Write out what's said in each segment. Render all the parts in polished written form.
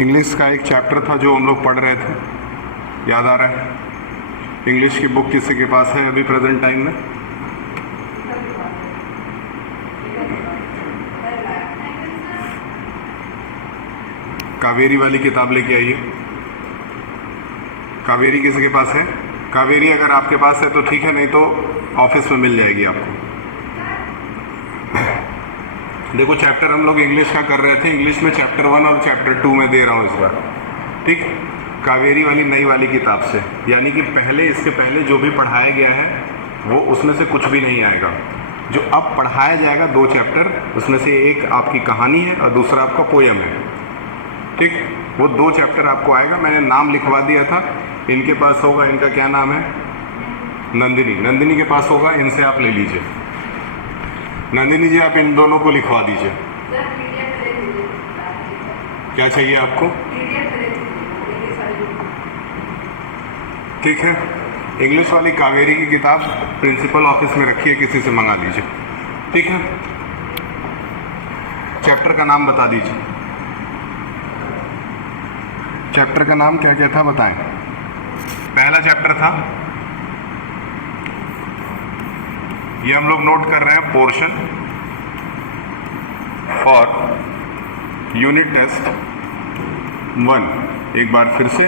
English का एक chapter था जो हम लोग पढ़ रहे थे, याद आ रहा है? इंग्लिश की बुक किसी के पास है अभी प्रेजेंट टाइम में? कावेरी वाली किताब लेके आइए। कावेरी किसी के पास है? कावेरी अगर आपके पास है तो ठीक है, नहीं तो ऑफिस में मिल जाएगी आपको। देखो, चैप्टर हम लोग इंग्लिश का कर रहे थे, इंग्लिश में चैप्टर 1 और चैप्टर 2 में दे रहा हूँ इस बार, ठीक? कावेरी वाली नई वाली किताब से, यानी कि पहले, इसके पहले जो भी पढ़ाया गया है वो उसमें से कुछ भी नहीं आएगा। जो अब पढ़ाया जाएगा 2 चैप्टर, उसमें से एक आपकी कहानी है और दूसरा आपका पोयम है, ठीक? वो 2 चैप्टर आपको आएगा। मैंने नाम लिखवा दिया था, इनके पास होगा, इनका क्या नाम है? नंदिनी। नंदिनी के पास होगा, इनसे आप ले लीजिए। नंदिनी जी, आप इन दोनों को लिखवा दीजिए। क्या चाहिए आपको? ठीक है, इंग्लिश वाली कावेरी की किताब प्रिंसिपल ऑफिस में रखिए, किसी से मंगा लीजिए, ठीक है? चैप्टर का नाम बता दीजिए। चैप्टर का नाम क्या क्या था बताएं। पहला चैप्टर था, ये हम लोग नोट कर रहे हैं, पोर्शन फॉर यूनिट टेस्ट 1। एक बार फिर से,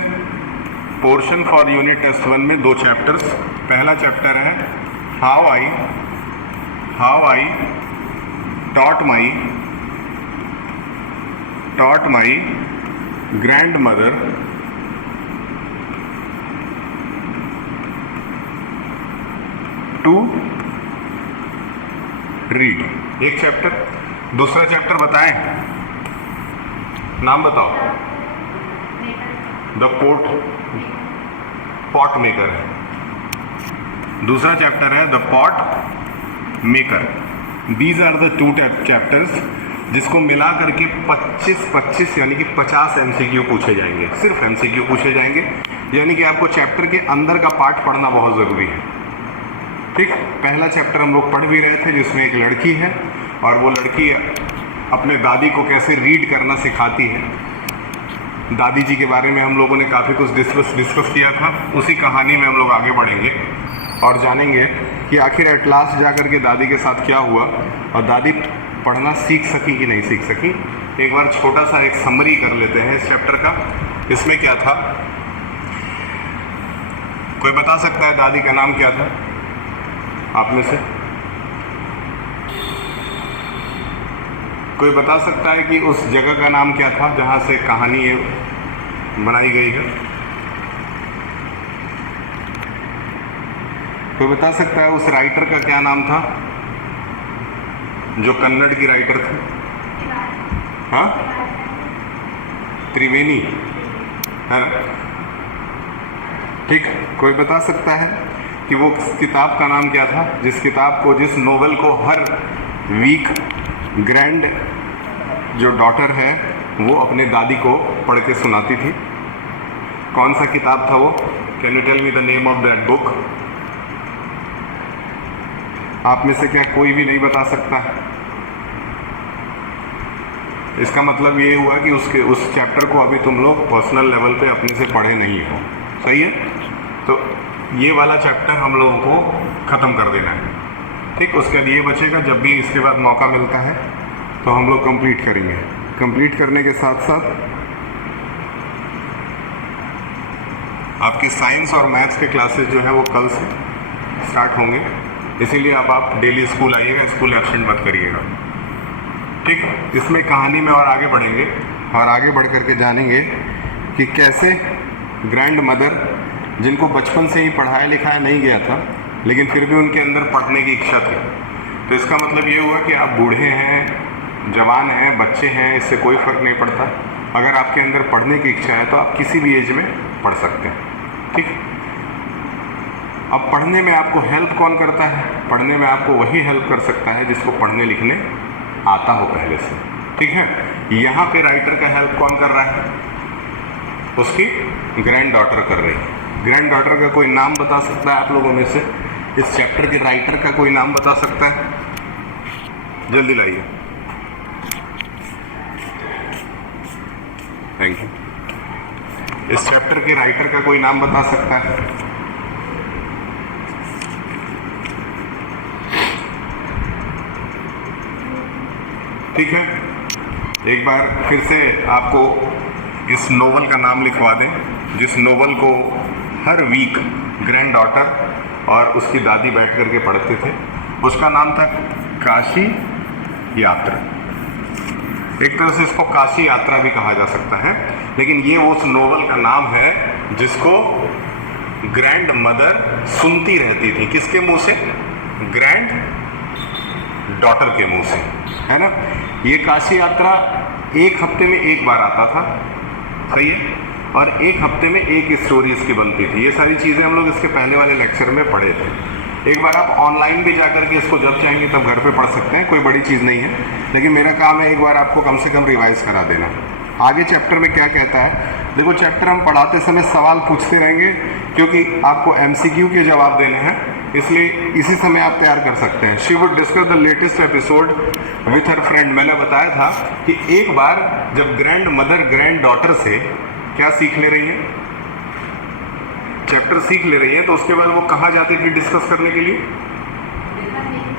पोर्शन फॉर यूनिट टेस्ट 1 में 2 चैप्टर्स। पहला चैप्टर है how I taught my grand mother to read. एक चैप्टर। दूसरा चैप्टर बताएं, नाम बताओ। द पॉट मेकर है। दूसरा चैप्टर है the pot maker. These are the 2 chapters जिसको मिला करके 25 यानी कि 50 MCQ पूछे जाएंगे। सिर्फ MCQ पूछे जाएंगे, यानी कि आपको चैप्टर के अंदर का पार्ट पढ़ना बहुत ज़रूरी है, ठीक? पहला चैप्टर हम लोग पढ़ भी रहे थे, जिसमें एक लड़की है और वो लड़की अपने दादी को कैसे रीड करना सिखाती है। दादी जी के बारे में हम लोगों ने काफ़ी कुछ डिस्कस किया था। उसी कहानी में हम लोग आगे बढ़ेंगे और जानेंगे कि आखिर एट लास्ट जा कर के दादी के साथ क्या हुआ और दादी पढ़ना सीख सकी कि नहीं सीख सकी। एक बार छोटा सा एक समरी कर लेते हैं इस चैप्टर का। इसमें क्या था, कोई बता सकता है दादी का नाम क्या था आप में से? कोई बता सकता है कि उस जगह का नाम क्या था जहां से कहानी बनाई गई है? कोई बता सकता है उस राइटर का क्या नाम था जो कन्नड़ की राइटर थी? हाँ, त्रिवेणी है ना, ठीक? कोई बता सकता है कि वो किताब का नाम क्या था, जिस नोवेल को हर वीक ग्रैंड जो डॉटर है वो अपने दादी को पढ़ के सुनाती थी? कौन सा किताब था वो? Can you tell me the name of that book? आप में से क्या कोई भी नहीं बता सकता? इसका मतलब ये हुआ कि उस चैप्टर को अभी तुम लोग पर्सनल लेवल पे अपने से पढ़े नहीं हो, सही है? तो ये वाला चैप्टर हम लोगों को ख़त्म कर देना है, ठीक? उसके बाद ये बचेगा, जब भी इसके बाद मौका मिलता है तो हम लोग कंप्लीट करेंगे। कंप्लीट करने के साथ साथ आपकी साइंस और मैथ्स के क्लासेस जो है वो कल से स्टार्ट होंगे, इसीलिए आप डेली स्कूल आइएगा, स्कूल एब्सेंट मत करिएगा, ठीक? इसमें कहानी में और आगे बढ़ेंगे और आगे बढ़ करके जानेंगे कि कैसे ग्रैंड मदर, जिनको बचपन से ही पढ़ाया लिखाया नहीं गया था लेकिन फिर भी उनके अंदर पढ़ने की इच्छा थी। तो इसका मतलब ये हुआ कि आप बूढ़े हैं, जवान हैं, बच्चे हैं, इससे कोई फ़र्क नहीं पड़ता। अगर आपके अंदर पढ़ने की इच्छा है तो आप किसी भी एज में पढ़ सकते हैं, ठीक? अब पढ़ने में आपको हेल्प कौन करता है? पढ़ने में आपको वही हेल्प कर सकता है जिसको पढ़ने लिखने आता हो पहले से, ठीक है? यहाँ पे राइटर का हेल्प कौन कर रहा है? उसकी ग्रैंड डॉटर कर रही है। ग्रैंड डॉटर का कोई नाम बता सकता है आप लोगों में से? इस चैप्टर के राइटर का कोई नाम बता सकता है? जल्दी लाइए। Thank you. इस चैप्टर के राइटर का कोई नाम बता सकता है? ठीक है, एक बार फिर से आपको इस नोवेल का नाम लिखवा दें, जिस नोवेल को हर वीक ग्रैंड डॉटर और उसकी दादी बैठ करके पढ़ते थे। उसका नाम था काशी यात्रा। एक तरह से इसको काशी यात्रा भी कहा जा सकता है, लेकिन ये उस नोवेल का नाम है जिसको ग्रैंड मदर सुनती रहती थी। किसके मुंह से? ग्रैंड डॉटर के मुंह से, है ना। ये काशी यात्रा एक हफ्ते में एक बार आता था, सही है, और एक हफ्ते में एक स्टोरी इसकी बनती थी। ये सारी चीज़ें हम लोग इसके पहले वाले लेक्चर में पढ़े थे। एक बार आप ऑनलाइन भी जाकर के इसको जब चाहेंगे तब घर पे पढ़ सकते हैं, कोई बड़ी चीज़ नहीं है, लेकिन मेरा काम है एक बार आपको कम से कम रिवाइज करा देना। आगे चैप्टर में क्या कहता है, देखो चैप्टर हम पढ़ाते समय सवाल पूछते रहेंगे, क्योंकि आपको MCQ के जवाब देने हैं, इसलिए इसी समय आप तैयार कर सकते हैं। She would discuss the latest episode with her friend. मैंने बताया था कि एक बार जब ग्रैंड मदर ग्रैंड डॉटर से क्या सीख ले रही है, चैप्टर सीख ले रही है, तो उसके बाद वो कहाँ जाती थी डिस्कस करने के लिए?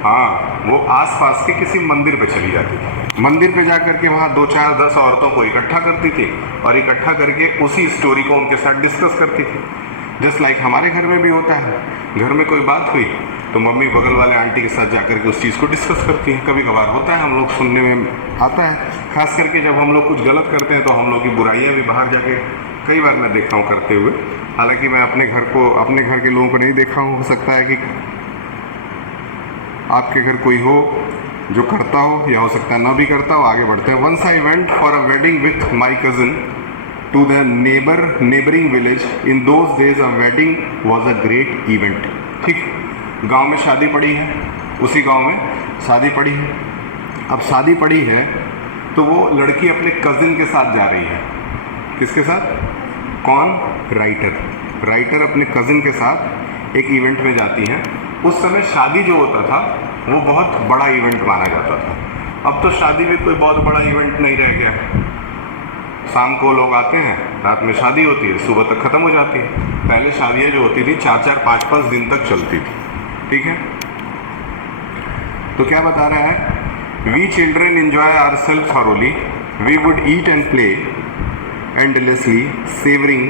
हाँ, वो आसपास के किसी मंदिर पे चली जाती थी। मंदिर पे जाकर के वहाँ 2, 4, 10 औरतों को इकट्ठा करती थी और इकट्ठा करके उसी स्टोरी को उनके साथ डिस्कस करती थी। जस्ट लाइक हमारे घर में भी होता है, घर में कोई बात हुई तो मम्मी बगल वाले आंटी के साथ जाकर के उस चीज़ को डिस्कस करती हैं। कभी कभार होता है, हम लोग सुनने में आता है, खास करके जब हम लोग कुछ गलत करते हैं तो हम लोग की बुराइयाँ भी बाहर जाके कई बार मैं देखा हूँ करते हुए। हालांकि मैं अपने घर के लोगों को नहीं देखा हूँ, हो सकता है कि आपके घर कोई हो जो करता हो, या हो सकता है ना भी करता हो। आगे बढ़ते हैं। Once I went for a wedding with my cousin to the neighbouring village. In those days a wedding was a great event. ठीक, गांव में शादी पड़ी है, उसी गांव में शादी पड़ी है। अब शादी पड़ी है तो वो लड़की अपने कज़िन के साथ जा रही है। किसके साथ? कौन? राइटर अपने कज़िन के साथ एक इवेंट में जाती हैं। उस समय शादी जो होता था वो बहुत बड़ा इवेंट माना जाता था। अब तो शादी भी कोई बहुत बड़ा इवेंट नहीं रह गया। शाम को लोग आते हैं, रात में शादी होती है, सुबह तक ख़त्म हो जाती है। पहले शादियाँ जो होती थी 4-4, 5-5 दिन तक चलती थी। ठीक है, तो क्या बता रहा है? We children enjoy our self thoroughly, we would eat and play endlessly, savoring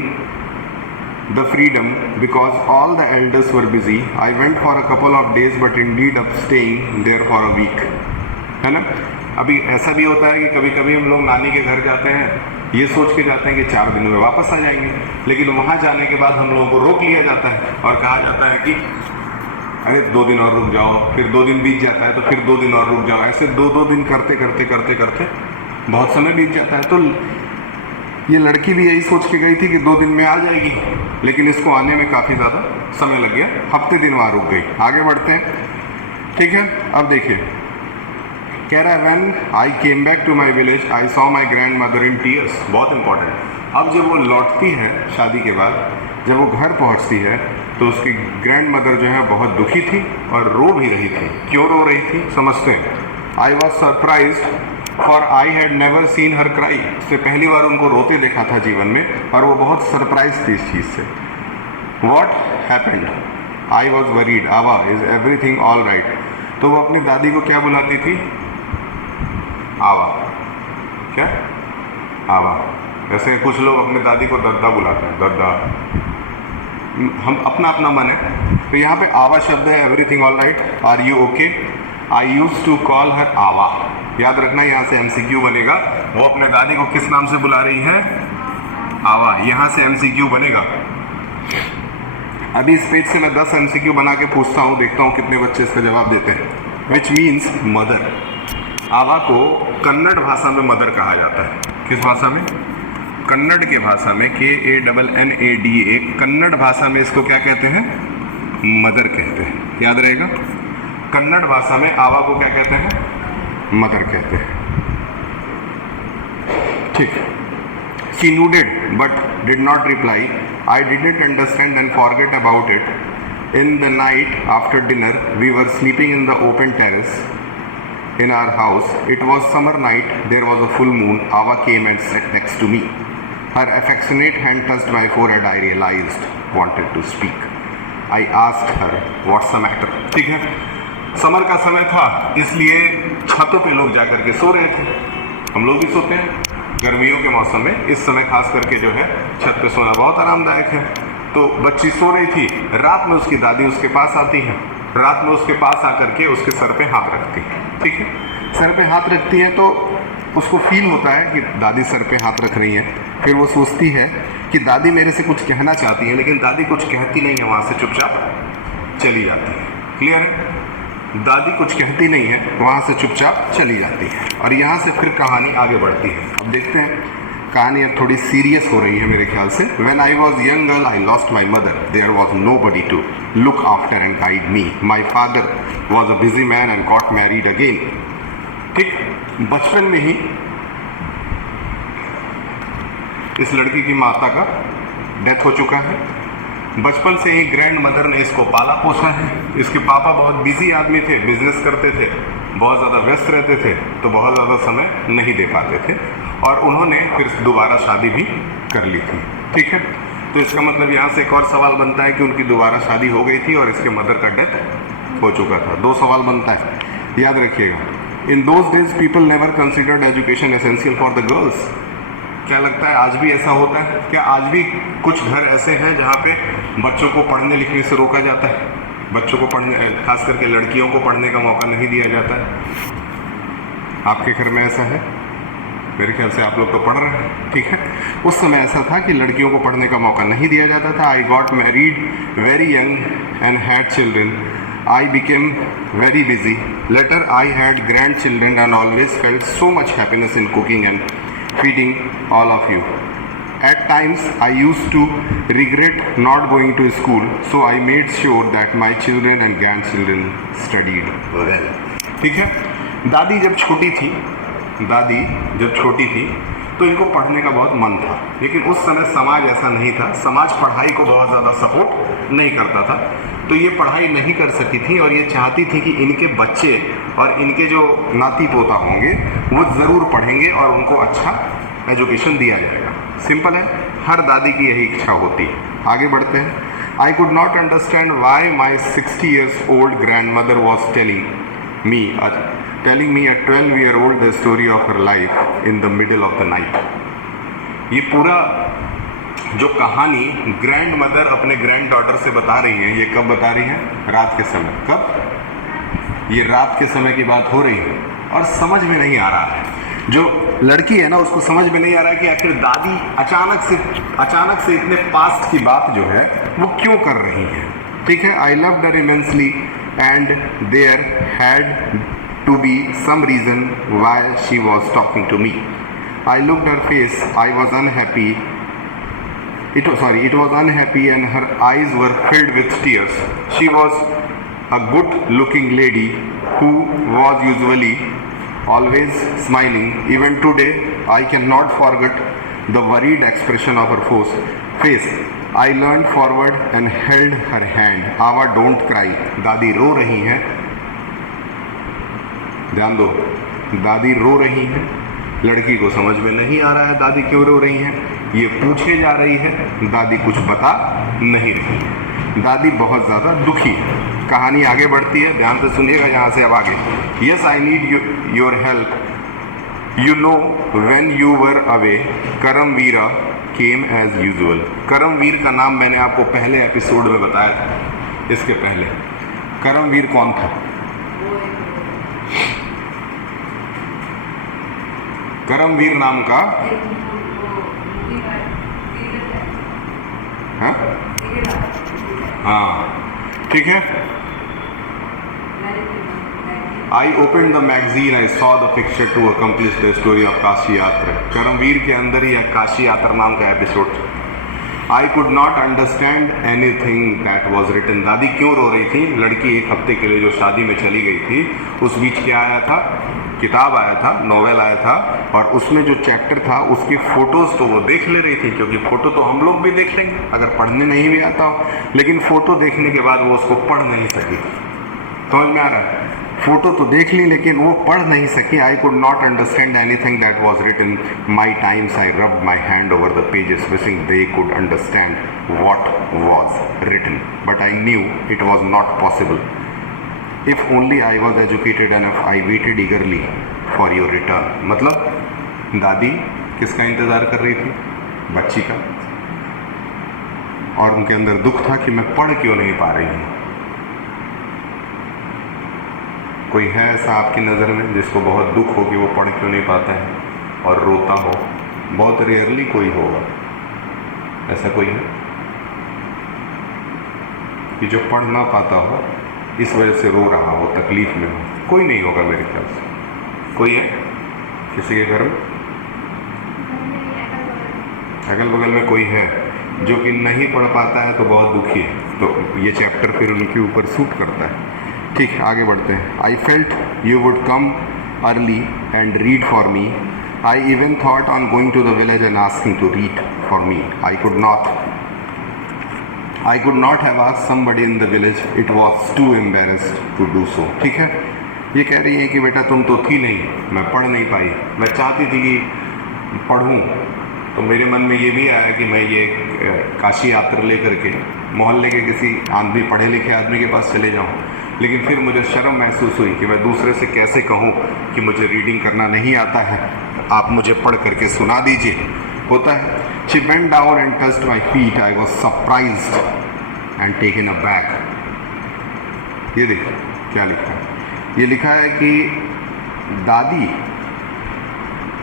the freedom because all the elders were busy. I went for a couple of days but ended up staying there for a week. है ना। अभी ऐसा भी होता है कि कभी कभी हम लोग नानी के घर जाते हैं, ये सोच के जाते हैं कि 4 दिन में वापस आ जाएंगे, लेकिन वहाँ जाने के बाद हम लोगों को रोक लिया जाता है और कहा जाता है कि अरे 2 दिन और रुक जाओ। फिर 2 दिन बीत जाता है तो फिर 2 दिन और रुक जाओ। ऐसे 2-2 दिन करते करते करते करते बहुत समय बीत जाता है। तो ये लड़की भी यही सोच के गई थी कि 2 दिन में आ जाएगी, लेकिन इसको आने में काफ़ी ज़्यादा समय लग गया, हफ्ते दिन वहाँ रुक गई। आगे बढ़ते हैं। ठीक है, अब देखिए कह रहा है when I came back to my village I saw my grand mother in tears. बहुत इंपॉर्टेंट। अब जब वो लौटती है शादी के बाद, जब वो घर पहुँचती है तो उसकी ग्रैंड मदर जो है बहुत दुखी थी और रो भी रही थी। क्यों रो रही थी समझते हैं। I was surprised for I had never seen her cry. से पहली बार उनको रोते देखा था जीवन में और वो बहुत सरप्राइज थी इस चीज़ से। What happened? I was worried. आवा, इज एवरीथिंग ऑल राइट? तो वो अपनी दादी को क्या बुलाती थी? आवा। क्या? आवा। ऐसे कुछ लोग अपने दादी को दद्दा बुलाते हैं, दद्दा। हम अपना अपना मन है। तो यहाँ पे आवा शब्द है, everything all right, are you okay. I use to call her Avva. याद रखना, यहाँ से MCQ बनेगा। वो अपने दादी को किस नाम से बुला रही है? आवा। यहाँ से MCQ बनेगा। अभी इस पेज से मैं 10 MCQ बना के पूछता हूँ, देखता हूँ कितने बच्चे इसका जवाब देते हैं। Which means mother. आवा को कन्नड़ भाषा में मदर कहा जाता है। किस भाषा में? कन्नड़ के भाषा में, KANNADA। कन्नड़ भाषा में इसको क्या कहते हैं? मदर कहते हैं। याद रहेगा, कन्नड़ भाषा में आवा को क्या कहते हैं? मदर कहते हैं। ठीक। She nodded but did not reply. I didn't understand and forget about it. In the night after dinner, we were sleeping in the open terrace in our house. It was summer night. There was a full moon. Ava came and sat next to me. Her affectionate hand touched my forehead. I realized wanted to speak. I asked her what's the matter. ठीक है, summer का समय था इसलिए छतों पे लोग जाकर के सो रहे थे। हम लोग भी सोते हैं गर्मियों के मौसम में, इस समय खास करके जो है छत पे सोना बहुत आरामदायक है। तो बच्ची सो रही थी, रात में उसकी दादी उसके पास आती है, रात में उसके पास आकर के उसके सर पे हाथ रखती है। ठीक है, सर पे हाथ रखती है तो उसको फील होता है कि दादी सर पे हाथ रख रही हैं। फिर वो सोचती है कि दादी मेरे से कुछ कहना चाहती है, लेकिन दादी कुछ कहती नहीं है, वहाँ से चुपचाप चली जाती है। क्लियर है? दादी कुछ कहती नहीं है, वहाँ से चुपचाप चली जाती है। और यहाँ से फिर कहानी आगे बढ़ती है। अब देखते हैं, कहानी अब थोड़ी सीरियस हो रही है मेरे ख्याल से। When I was young girl, I lost my mother. There was nobody to look after and guide me. My father was a busy man and got married again. ठीक, बचपन में ही इस लड़की की माता का डेथ हो चुका है। बचपन से ही ग्रैंड मदर ने इसको पाला पोसा है। इसके पापा बहुत बिजी आदमी थे, बिजनेस करते थे, बहुत ज़्यादा व्यस्त रहते थे, तो बहुत ज़्यादा समय नहीं दे पाते थे। और उन्होंने फिर दोबारा शादी भी कर ली थी। ठीक है, तो इसका मतलब यहाँ से एक और सवाल बनता है कि उनकी दोबारा शादी हो गई थी और इसके मदर का डेथ हो चुका था। दो सवाल बनता है, याद रखिएगा। इन those days people never considered education essential for the girls. क्या लगता है आज भी ऐसा होता है? क्या आज भी कुछ घर ऐसे हैं जहाँ पे बच्चों को पढ़ने लिखने से रोका जाता है? बच्चों को पढ़ने, खास करके लड़कियों को पढ़ने का मौका नहीं दिया जाता है? आपके घर में ऐसा है? मेरे ख्याल से आप लोग तो पढ़ रहे हैं। ठीक है, उस समय ऐसा था कि लड़कियों को पढ़ने का मौका नहीं दिया जाता था। I got married very young and had children. I became very busy. Later I had grandchildren and always felt so much happiness in cooking and feeding all of you. At times I used to regret not going to school, so I made sure that my children and grandchildren studied well. ठीक है, दादी जब छोटी थी तो इनको पढ़ने का बहुत मन था, लेकिन उस समय समाज ऐसा नहीं था। समाज पढ़ाई को बहुत ज़्यादा सपोर्ट नहीं करता था, तो ये पढ़ाई नहीं कर सकी थी और ये चाहती थी कि इनके बच्चे और इनके जो नाती पोता होंगे वो ज़रूर पढ़ेंगे और उनको अच्छा एजुकेशन दिया जाएगा। सिंपल है, हर दादी की यही इच्छा होती है। आगे बढ़ते हैं। आई could not understand why my 60 years old grandmother was telling me a 12-year-old the story of her life in the middle of the night. ये पूरा जो कहानी ग्रैंड मदर अपने ग्रैंड डॉटर से बता रही है, ये कब बता रही है? रात के समय। कब? ये रात के समय की बात हो रही है और समझ में नहीं आ रहा है। जो लड़की है ना, उसको समझ में नहीं आ रहा है कि आखिर दादी अचानक से इतने पास्ट की बात जो है वो क्यों कर रही है। ठीक है, I loved her immensely and there had to be some reason why she was talking to me. I looked her face. I was unhappy. It was unhappy and her eyes were filled with tears. She was a good-looking lady who was usually always smiling. Even today, I cannot forget the worried expression of her face. I leaned forward and held her hand. Ava, don't cry. दादी रो रही हैं। ध्यान दो, दादी रो रही हैं। लड़की को समझ में नहीं आ रहा है दादी क्यों रो रही हैं। ये पूछे जा रही है, दादी कुछ बता नहीं रही है। दादी बहुत ज़्यादा दुखी है। कहानी आगे बढ़ती है, ध्यान से सुनिएगा यहाँ से अब आगे। Yes, I need your help. You know when you were away Karamveera came as usual. Karamvir का नाम मैंने आपको पहले एपिसोड में बताया था, इसके पहले। करमवीर कौन था? करमवीर नाम का, हाँ ठीक है। I opened the magazine. I saw the picture to accomplish the story of Kashi यात्रा. करमवीर के अंदर ही काशी यात्रा नाम का episode. I could not understand anything that was written. दादी क्यों रो रही थी? लड़की एक हफ्ते के लिए जो शादी में चली गई थी, उस बीच क्या आया था? किताब आया था, नॉवेल आया था, और उसमें जो चैप्टर था उसकी फ़ोटोज़ तो वो देख ले रही थी, क्योंकि फ़ोटो तो हम लोग भी देख लेंगे अगर पढ़ने नहीं भी आता हो, लेकिन फ़ोटो देखने के बाद वो उसको पढ़ नहीं सकी। समझ में आ रहा है? फोटो तो देख ली लेकिन वो पढ़ नहीं सकी. I could not understand anything that was written. My times I rubbed my hand over the pages wishing they could understand what was written, but I knew it was not possible. If only I was educated enough I waited eagerly for your return. मतलब दादी किसका इंतज़ार कर रही थी? बच्ची का. और उनके अंदर दुख था कि मैं पढ़ क्यों नहीं पा रही हूँ. कोई है ऐसा आपकी नज़र में जिसको बहुत दुख हो कि वो पढ़ क्यों नहीं पाता है और रोता हो? बहुत रेयरली कोई होगा. ऐसा कोई है कि जो पढ़ ना पाता हो इस वजह से रो रहा हो, तकलीफ में हो? कोई नहीं होगा मेरे ख्याल से. कोई है किसी के घर में? अगल बगल में कोई है जो कि नहीं पढ़ पाता है तो बहुत दुखी है. तो ये चैप्टर फिर उनके ऊपर सूट करता है. ठीक है, आगे बढ़ते हैं. I felt you would come early and read for me. I even thought on going to the village and asking to read for me. I could not have asked somebody in the village. It was too embarrassed to do so. ठीक है, ये कह रही है कि बेटा तुम तो थी नहीं, मैं पढ़ नहीं पाई. मैं चाहती थी कि पढ़ूँ, तो मेरे मन में ये भी आया कि मैं ये काशी यात्रा लेकर के मोहल्ले के किसी आदमी, पढ़े लिखे आदमी के पास चले जाऊं. लेकिन फिर मुझे शर्म महसूस हुई कि मैं दूसरे से कैसे कहूं कि मुझे रीडिंग करना नहीं आता है, आप मुझे पढ़ करके सुना दीजिए. होता है. She bent down and touched my feet. I was surprised and taken aback. ये देखिए क्या लिखा है. ये लिखा है कि दादी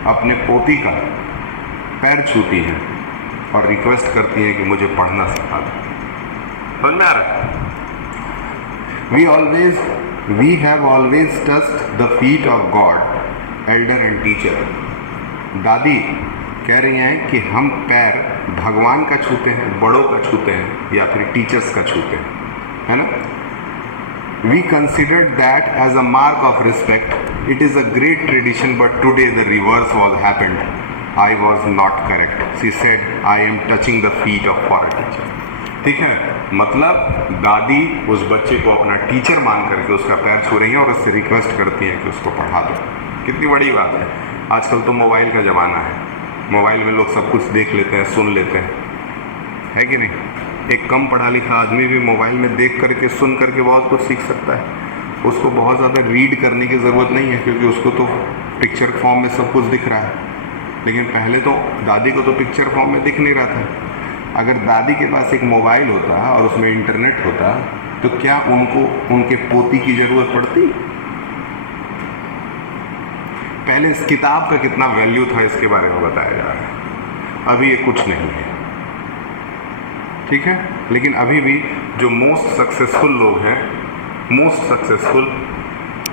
अपने पोती का पैर छूती हैं और रिक्वेस्ट करती हैं कि मुझे पढ़ना सिखा दो. समझ में आ रहा है? We have always touched the feet of God, elder and teacher. दादी कह रही हैं कि हम पैर भगवान का छूते हैं, बड़ों का छूते हैं या फिर टीचर्स का छूते हैं, है ना. We considered that as a mark of respect. It is a great tradition, but today the reverse was happened. I was not correct. She said, I am touching the feet of for a teacher. ठीक है, मतलब दादी उस बच्चे को अपना teacher मान करके उसका पैर छू रही हैं और उससे रिक्वेस्ट करती हैं कि उसको पढ़ा दो. कितनी बड़ी बात है. आजकल तो मोबाइल का ज़माना है. मोबाइल में लोग सब कुछ देख लेते हैं, सुन लेते हैं, है कि नहीं. एक कम पढ़ा लिखा आदमी भी मोबाइल में देख करके, सुन करके बहुत कुछ सीख सकता है. उसको बहुत ज़्यादा रीड करने की ज़रूरत नहीं है क्योंकि उसको तो पिक्चर फॉर्म में सब कुछ दिख रहा है. लेकिन पहले तो दादी को तो पिक्चर फॉर्म में दिख नहीं रहा था. अगर दादी के पास एक मोबाइल होता और उसमें इंटरनेट होता तो क्या उनको उनके पोती की ज़रूरत पड़ती? पहले इस किताब का कितना वैल्यू था इसके बारे में बताया जा रहा है. अभी ये कुछ नहीं है. ठीक है, लेकिन अभी भी जो मोस्ट सक्सेसफुल लोग हैं, मोस्ट सक्सेसफुल,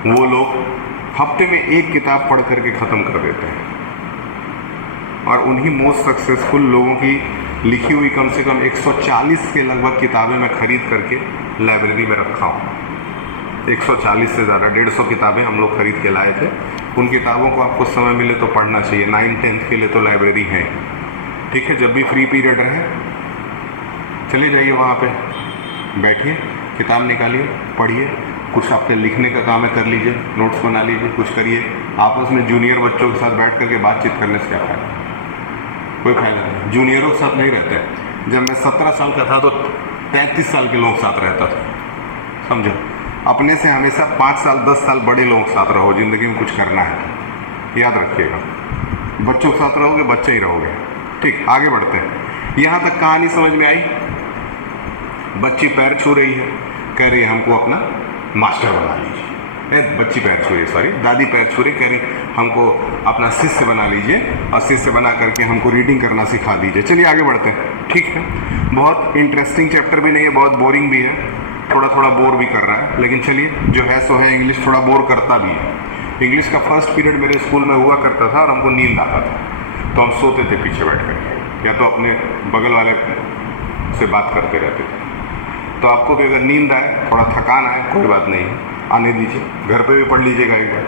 वो लोग हफ्ते में एक किताब पढ़ करके ख़त्म कर देते हैं. और उन्हीं मोस्ट सक्सेसफुल लोगों की लिखी हुई कम से कम 140 के लगभग किताबें मैं ख़रीद करके लाइब्रेरी में रखा हूँ. 140 से ज़्यादा, 150 किताबें हम लोग ख़रीद के लाए थे. उन किताबों को आपको समय मिले तो पढ़ना चाहिए. 9th-10th के लिए तो लाइब्रेरी है. ठीक है, जब भी फ्री पीरियड रहे चले जाइए वहाँ पे, बैठिए, किताब निकालिए, पढ़िए. कुछ आपके लिखने का काम है कर लीजिए, नोट्स बना लीजिए, कुछ करिए. आपस में जूनियर बच्चों के साथ बैठ करके बातचीत करने से क्या फ़ायदा? कोई फ़ायदा नहीं. जूनियरों के साथ नहीं रहते. जब मैं 17 साल का था तो 33 साल के लोगों के साथ रहता था. समझो, अपने से हमेशा 5 साल 10 साल बड़े लोगों के साथ रहो. ज़िंदगी में कुछ करना है, याद रखिएगा. बच्चों के साथ रहोगे बच्चे ही रहोगे. ठीक, आगे बढ़ते हैं. यहाँ तक कहानी समझ में आई. बच्ची पैर छू रही है, कह रही है हमको अपना मास्टर बना लीजिए. बच्ची पैर छू रही, सॉरी, दादी पैर छू रही, कह रही हमको अपना शिष्य बना लीजिए और शिष्य बना करके हमको रीडिंग करना सिखा दीजिए. चलिए आगे बढ़ते हैं. ठीक है, बहुत इंटरेस्टिंग चैप्टर भी नहीं है, बहुत बोरिंग भी है, थोड़ा थोड़ा बोर भी कर रहा है. लेकिन चलिए, जो है सो है. इंग्लिश थोड़ा बोर करता भी है. इंग्लिश का फर्स्ट पीरियड मेरे स्कूल में हुआ करता था और हमको नींद आता था तो हम सोते थे पीछे बैठ कर, या तो अपने बगल वाले से बात करते रहते थे. तो आपको भी अगर नींद आए, थोड़ा थकान आए, कोई बात नहीं, आने दीजिए, घर पे भी पढ़ लीजिएगा एक बार.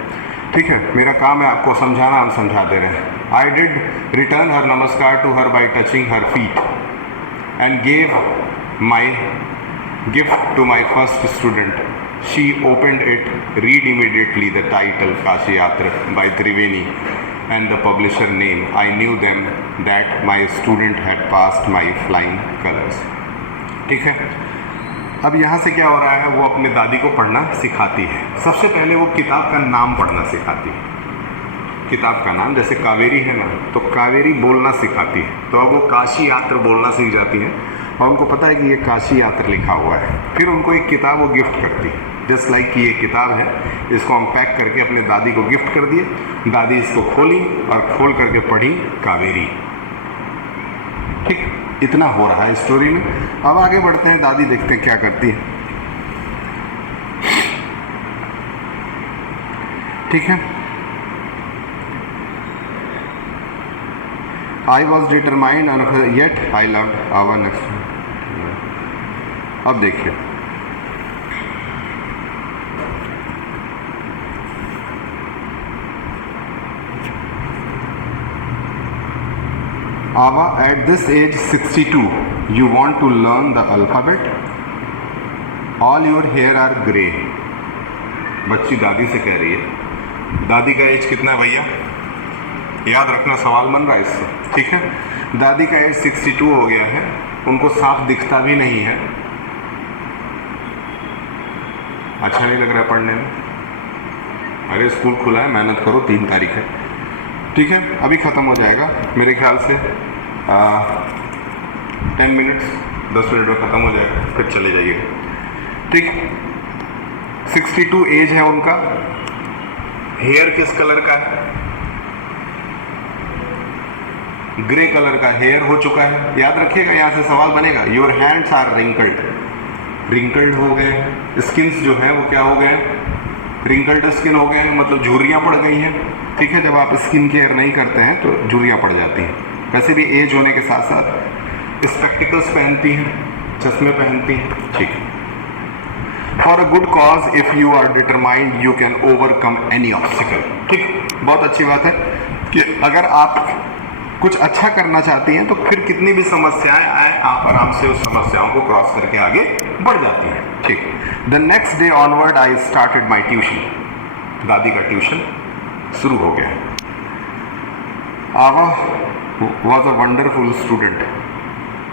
ठीक है, मेरा काम है आपको समझाना, हम समझा दे रहे हैं. I did return her namaskar to her by touching her feet and gave my gift to my first student. She opened it, read immediately the title Kashi Yatra by Triveni and the publisher name. I knew them that my student had passed my flying colors. ठीक है, अब यहाँ से क्या हो रहा है, वो अपने दादी को पढ़ना सिखाती है। सबसे पहले वो किताब का नाम पढ़ना सिखाती है। किताब का नाम जैसे कावेरी है ना, तो कावेरी बोलना सिखाती है। तो अब वो काशी यात्र बोलना सीख जाती है और उनको पता है कि ये काशी यात्र लिखा हुआ है। फिर उनको एक किताब वो गिफ्ट करती है, जस्ट लाइक कि ये किताब है, इसको हम पैक करके अपने दादी को गिफ्ट कर दिए। दादी इसको खोली और खोल करके पढ़ी कावेरी। ठीक, इतना हो रहा है स्टोरी में। अब आगे बढ़ते हैं, दादी देखते हैं क्या करती है। ठीक है, I was determined and yet I loved our next. अब देखिए, Ava, at this age 62, you want to learn the alphabet? All your hair are grey. बच्ची दादी से कह रही है। दादी का एज कितना है भैया, याद रखना, सवाल बन रहा है इससे। ठीक है, दादी का एज 62 हो गया है, उनको साफ दिखता भी नहीं है। अच्छा नहीं लग रहा है पढ़ने में। अरे स्कूल खुला है, मेहनत करो, 3 तारीख है। ठीक है, अभी ख़त्म हो जाएगा मेरे ख्याल से 10 मिनट्स 10 मिनट में ख़त्म हो जाएगा, फिर चले जाइएगा। ठीक, 62 एज है उनका। हेयर किस कलर का है, ग्रे कलर का हेयर हो चुका है। याद रखिएगा, यहाँ से सवाल बनेगा, your hands are wrinkled. Wrinkled हो गए हैं, स्किन्स जो है वो क्या हो गए हैं, रिंकल्ड स्किन हो गए हैं, मतलब झुर्रियाँ पड़ गई हैं। ठीक है, जब आप स्किन केयर नहीं करते हैं तो झुर्रियाँ पड़ जाती हैं। वैसे भी एज होने के साथ साथ स्पेक्टिकल्स पहनती हैं, चश्मे पहनती हैं। ठीक है, for a good cause if you are determined you can overcome any obstacle. ठीक, बहुत अच्छी बात है कि अगर आप कुछ अच्छा करना चाहती हैं तो फिर कितनी भी समस्याएं आए, आप आराम से उस समस्याओं को क्रॉस करके आगे बढ़ जाती हैं। ठीक, the next day onward I started my tuition. दादी का ट्यूशन शुरू हो गया। आवा वॉज अ वंडरफुल स्टूडेंट।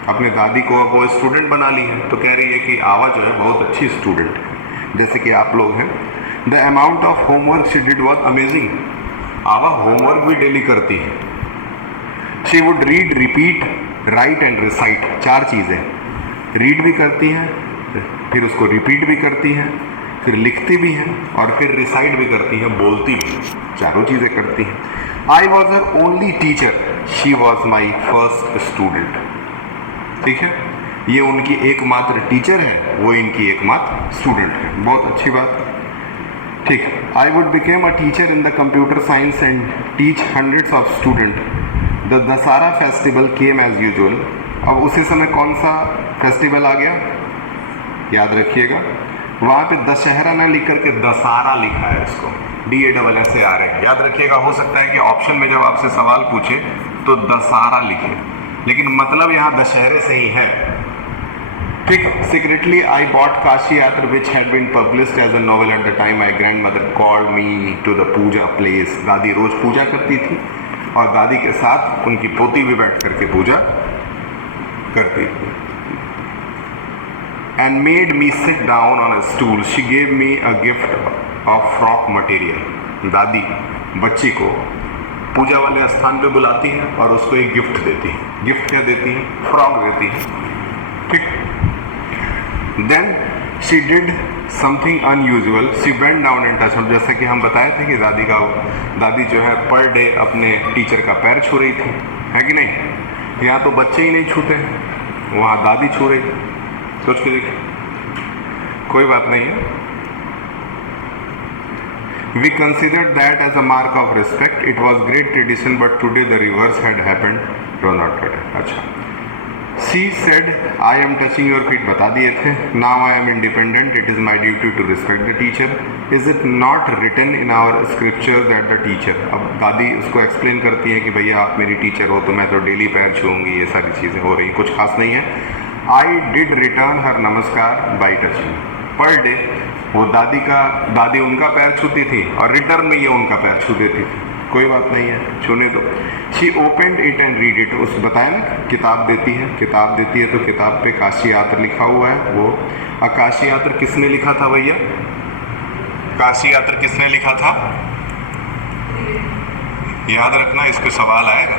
अपने दादी को अब वो स्टूडेंट बना ली है, तो कह रही है कि आवा जो है बहुत अच्छी स्टूडेंट है, जैसे कि आप लोग हैं। The amount of homework she did was amazing. आवा होमवर्क भी डेली करती है। She would read, repeat, right and recite. 4 चीज़ें, रीड भी करती हैं, फिर उसको रिपीट भी करती हैं, फिर लिखती भी हैं और फिर रिसाइट भी करती हैं, बोलती भी। 4 चीज़ें करती हैं। I was her only teacher, she was my first student. ठीक है, ये उनकी एकमात्र टीचर है, वो इनकी एकमात्र स्टूडेंट है। बहुत अच्छी बात। ठीक, I would became a teacher in the computer science and teach hundreds of student. The Dussehra festival came as usual. अब उसी समय कौन सा फेस्टिवल आ गया, याद रखिएगा, वहाँ पे दशहरा ना लिख करके दशहरा लिखा है, इसको DASSARA। याद रखिएगा, हो सकता है कि ऑप्शन में जब आपसे सवाल पूछे तो दशहरा लिखे, लेकिन मतलब यहाँ दशहरे से ही है। ठीक, secretly I bought Kashi Yatra which had been published as a novel at the time my grand mother called me to the puja place. दादी रोज पूजा करती थी और दादी के साथ उनकी पोती भी बैठ करके पूजा करती थी। And made me sit down on a stool. She gave me a gift of frock material. दादी बच्ची को पूजा वाले स्थान पे बुलाती है और उसको एक गिफ्ट देती है। गिफ्ट क्या देती है, फ्रॉक देती है। ठीक, then she did something unusual, she bent down and touch. अब जैसा कि हम बताए थे कि दादी जो है पर डे अपने टीचर का पैर छू रही थी, है कि नहीं। यहाँ तो बच्चे ही नहीं छूते हैं, वहाँ दादी छू रही थी। सोच के देखिए, कोई बात नहीं है। We considered that as a mark of respect. It was great tradition but today the reverse had happened, do not today. अच्छा, she said I am touching your feet, बता दिए थे। Now I am independent, it is my duty to respect the teacher. Is it not written in our scripture that the teacher. अब दादी उसको explain करती है कि भैया आप मेरी टीचर हो तो मैं तो डेली पैर छूँगी, ये सारी चीज़ें हो रही, कुछ खास नहीं है। आई डिड रिटर्न हर नमस्कार बाई टचिंग। पर डे वो दादी उनका पैर छूती थी और रिटर्न में ये उनका पैर छू देती थी। कोई बात नहीं है, छूने दो। She opened it and read it. उस बताया ना, किताब देती है तो किताब पे काशी यात्र लिखा हुआ है। वो काशी यात्र किसने लिखा था भैया? काशी यात्र किसने लिखा था? याद रखना, इस पे सवाल आएगा।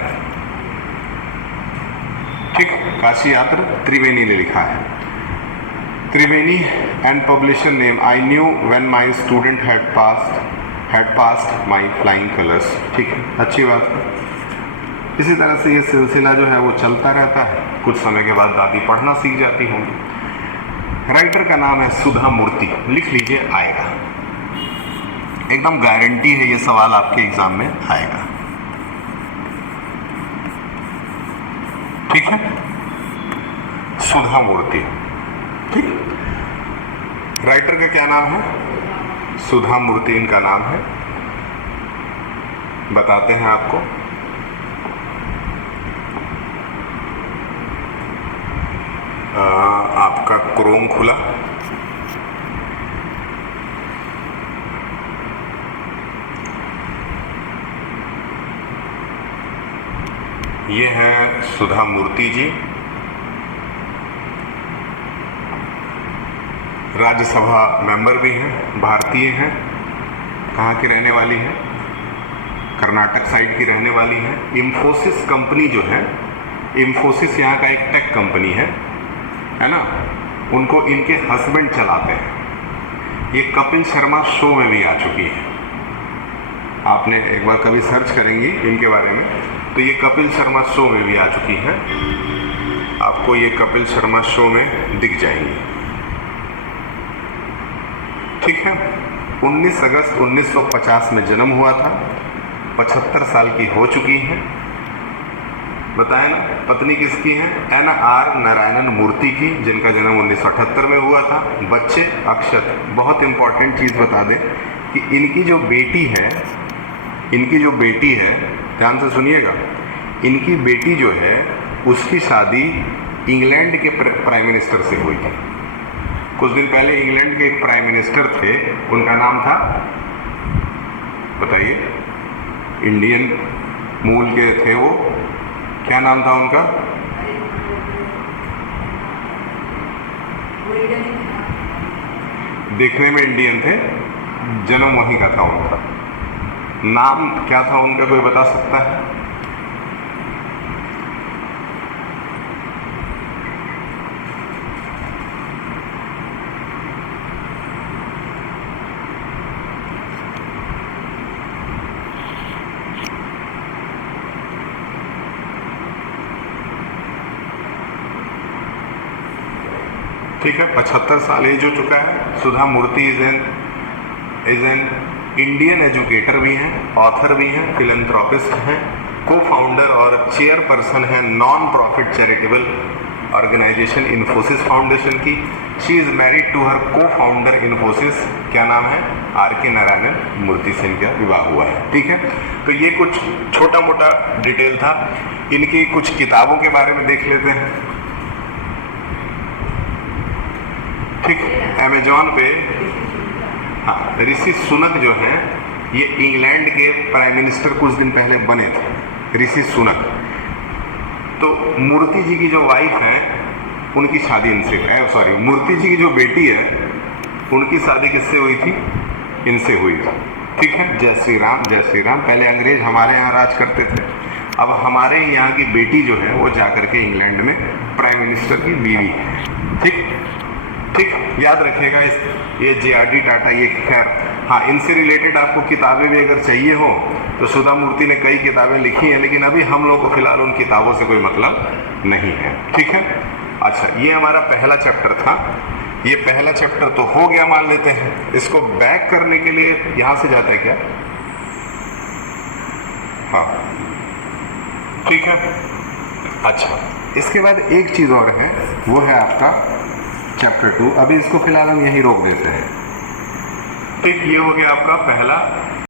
ठीक, काशी यात्र त्रिवेणी ने लिखा है। Triveni and publisher name I knew when my student had passed my flying colours. ठीक है, अच्छी बात है। इसी तरह से ये सिलसिला जो है वो चलता रहता है। कुछ समय के बाद दादी पढ़ना सीख जाती होंगी। राइटर का नाम है सुधा मूर्ति, लिख लीजिए, आएगा, एकदम गारंटी है ये सवाल आपके एग्जाम में आएगा। ठीक है, सुधा मूर्ति। ठीक, राइटर का क्या नाम है? सुधा मूर्ति इनका नाम है। बताते हैं आपको। आपका क्रोम खुला, ये है सुधा मूर्ति जी। राज्यसभा मेंबर भी हैं, भारतीय हैं। कहाँ की रहने वाली है? कर्नाटक साइड की रहने वाली है। इंफोसिस कंपनी जो है, इंफोसिस यहाँ का एक टेक कंपनी है ना, उनको इनके हस्बैंड चलाते हैं। ये कपिल शर्मा शो में भी आ चुकी है। आपने एक बार कभी सर्च करेंगी इनके बारे में तो ये कपिल शर्मा शो में भी आ चुकी है। आपको ये कपिल शर्मा शो में दिख जाएंगी। ठीक है, 19 अगस्त 1950 में जन्म हुआ था। 75 साल की हो चुकी हैं। बताया ना, पत्नी किसकी है? NR नारायणन मूर्ति की, जिनका जन्म 1978 में हुआ था। बच्चे अक्षत। बहुत इंपॉर्टेंट चीज़ बता दें कि इनकी जो बेटी है, ध्यान से सुनिएगा, इनकी बेटी जो है उसकी शादी इंग्लैंड के प्राइम मिनिस्टर से हुई थी। कुछ दिन पहले इंग्लैंड के एक प्राइम मिनिस्टर थे, उनका नाम था, बताइए, इंडियन मूल के थे वो, क्या नाम था उनका? देखने में इंडियन थे, जन्म वहीं का था उनका। नाम क्या था उनका, कोई बता सकता है? ठीक है, 75 साल एज हो चुका है। सुधा मूर्ति इज एन इंडियन एजुकेटर भी हैं, ऑथर भी हैं, फिलैंथ्रोपिस्ट हैं, को फाउंडर और चेयरपर्सन है non profit charitable organisation Infosys foundation की। She is married to her co founder Infosys, क्या नाम है? RK नारायणन मूर्ति से इनका विवाह हुआ है। ठीक है, तो ये कुछ छोटा मोटा डिटेल था। इनकी कुछ किताबों के बारे में देख लेते हैं। ठीक, अमेजॉन पे, हाँ, ऋषि सुनक जो है ये इंग्लैंड के प्राइम मिनिस्टर कुछ दिन पहले बने थे, ऋषि सुनक। तो मूर्ति जी की जो वाइफ है उनकी शादी इनसे, मूर्ति जी की जो बेटी है उनकी शादी किससे हुई थी? इनसे हुई थी। ठीक है, जय श्री राम, जय श्री राम। पहले अंग्रेज हमारे यहाँ राज करते थे, अब हमारे यहाँ की बेटी जो है वो जाकर के इंग्लैंड में प्राइम मिनिस्टर की बीवी है। ठीक, याद रखिएगा ये JRD टाटा, ये खैर, हाँ, इनसे रिलेटेड आपको किताबें भी अगर चाहिए हो तो सुधा मूर्ति ने कई किताबें लिखी हैं, लेकिन अभी हम लोगों को फिलहाल उन किताबों से कोई मतलब नहीं है। ठीक है, अच्छा, ये हमारा पहला चैप्टर था। ये पहला चैप्टर तो हो गया मान लेते हैं। इसको बैक करने के लिए यहाँ से जाता है क्या? हाँ, ठीक है। अच्छा, इसके बाद एक चीज़ और है, वो है आपका चैप्टर 2। अभी इसको फिलहाल हम यहीं रोक देते हैं। ठीक, ये हो गया आपका पहला